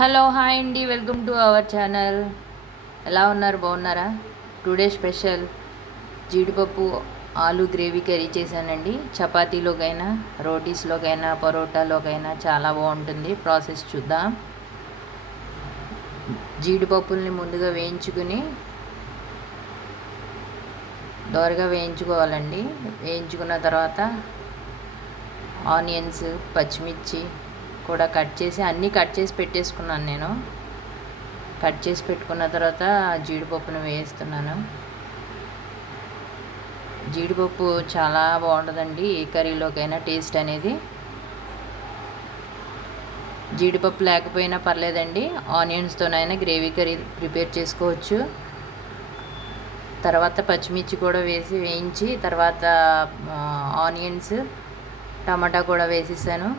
Hello hi అండి. Welcome to our channel ఎలా ఉన్నారు? బాగున్నారా? టుడే స్పెషల్ జీడిపప్పు ఆలు గ్రేవీ కర్రీ చేశానండి. చపాతీలోకైనా రోటీస్లోకైనా పరోటాలోకైనా చాలా బాగుంటుంది. ప్రాసెస్ చూద్దాం. జీడిపప్పుల్ని ముందుగా వేయించుకుని దోరగా వేయించుకోవాలండి. వేయించుకున్న తర్వాత ఆనియన్స్ పచ్చిమిర్చి కూడా కట్ చేసి అన్నీ కట్ చేసి పెట్టేసుకున్నాను నేను. కట్ చేసి పెట్టుకున్న తర్వాత జీడిపప్పును వేస్తున్నాను. జీడిపప్పు చాలా బాగుంటుందండి ఏ కర్రీలోకైనా టేస్ట్ అనేది. జీడిపప్పు లేకపోయినా పర్లేదండి ఆనియన్స్తోనైనా గ్రేవీ కర్రీ ప్రిపేర్ చేసుకోవచ్చు. తర్వాత పచ్చిమిర్చి కూడా వేసి వేయించి తర్వాత ఆనియన్స్ టమాటా కూడా వేసేసాను.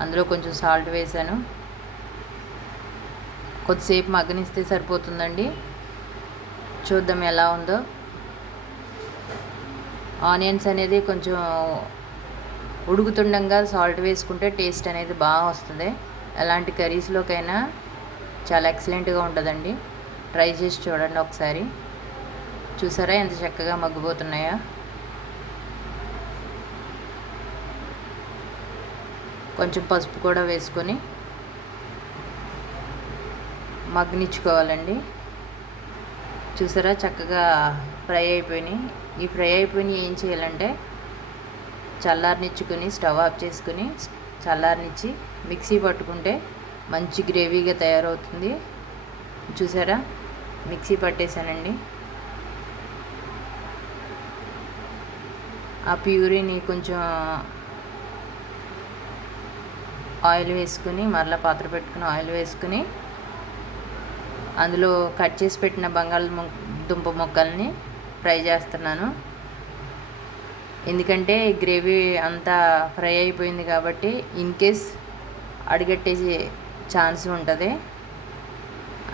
అందులో కొంచెం సాల్ట్ వేసాను. కొద్దిసేపు మగ్గనిస్తే సరిపోతుందండి. చూద్దాం ఎలా ఉందో. ఆనియన్స్ అనేది కొంచెం ఉడుకుతుండగా సాల్ట్ వేసుకుంటే టేస్ట్ అనేది బాగా వస్తుంది. ఎలాంటి కర్రీస్లోకైనా చాలా ఎక్సలెంట్గా ఉంటుందండి. ట్రై చేసి చూడండి ఒకసారి. చూసారా ఎంత చక్కగా మగ్గిపోతున్నాయో? కొంచెం పసుపు కూడా వేసుకొని మగ్గనిచ్చుకోవాలండి చూసారా? చక్కగా ఫ్రై అయిపోయినాయి. ఈ ఫ్రై అయిపోయినాయి ఏం చేయాలంటే చల్లారనిచ్చుకొని స్టవ్ ఆఫ్ చేసుకుని చల్లారనిచ్చి మిక్సీ పట్టుకుంటే మంచి గ్రేవీగా తయారవుతుంది. చూసారా? మిక్సీ పట్టేశానండి. ఆ ప్యూరీని కొంచెం ఆయిల్ వేసుకుని మరలా పాత్ర పెట్టుకుని ఆయిల్ వేసుకుని అందులో కట్ చేసి పెట్టిన బంగాళ దుంప ముక్కల్ని ఫ్రై చేస్తున్నాను. ఎందుకంటే గ్రేవీ అంతా ఫ్రై అయిపోయింది కాబట్టి ఇన్ కేస్ అడిగట్టే ఛాన్స్ ఉంటుంది.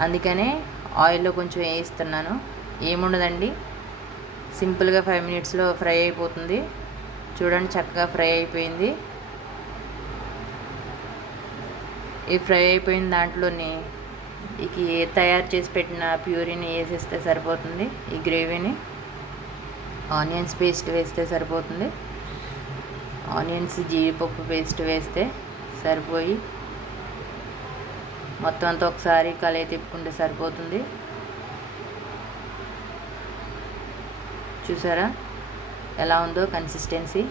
అందుకనే ఆయిల్లో కొంచెం వేయిస్తున్నాను. ఏముండదండి? సింపుల్గా ఫైవ్ మినిట్స్లో ఫ్రై అయిపోతుంది. చూడండి చక్కగా ఫ్రై అయిపోయింది. ఈ ఫ్రై అయిపోయిన దాంట్లోని ఇక తయారు చేసి పెట్టిన ప్యూరీని వేసేస్తే సరిపోతుంది ఈ గ్రేవీని. ఆనియన్స్ పేస్ట్ వేస్తే సరిపోతుంది. ఆనియన్స్ జీడిపప్పు పేస్ట్ వేస్తే సరిపోయి మొత్తం అంతా ఒకసారి కలయి తిప్పుకుంటే సరిపోతుంది. చూసారా? ఎలా ఉందో కన్సిస్టెన్సీ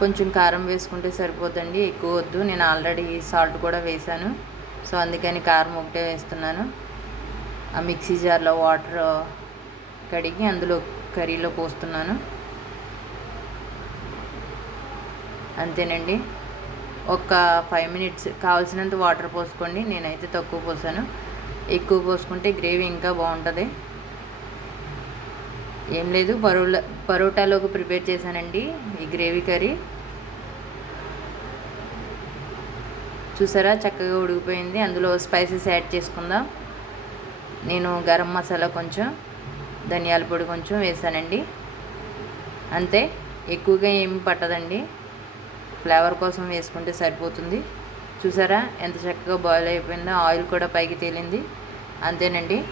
కొంచెం కారం వేసుకుంటే సరిపోతుంది ఎక్కువ వద్దు. నేను ఆల్రెడీ సాల్ట్ కూడా వేసాను సో అందుకని కారం ఒకటే వేస్తున్నాను. ఆ మిక్సీ జార్లో వాటర్ కడిగి అందులో కర్రీలో పోస్తున్నాను. అంతేనండి. ఒక ఫైవ్ మినిట్స్ కావాల్సినంత వాటర్ పోసుకోండి. నేనైతే తక్కువ పోసాను. ఎక్కువ పోసుకుంటే గ్రేవీ ఇంకా బాగుంటుంది. ఏం లేదు పరోటా పరోటాలోకి ప్రిపేర్ చేశానండి ఈ గ్రేవీ కర్రీ. చూసారా చక్కగా ఉడికిపోయింది. అందులో స్పైసెస్ యాడ్ చేసుకుందాం. నేను గరం మసాలా కొంచెం ధనియాల పొడి కొంచెం వేసానండి. అంతే ఎక్కువగా ఏమి పట్టదండి. ఫ్లేవర్ కోసం వేసుకుంటే సరిపోతుంది. చూసారా ఎంత చక్కగా బాయిల్ అయిపోయిందో ఆయిల్ కూడా పైకి తేలింది. అంతేనండి.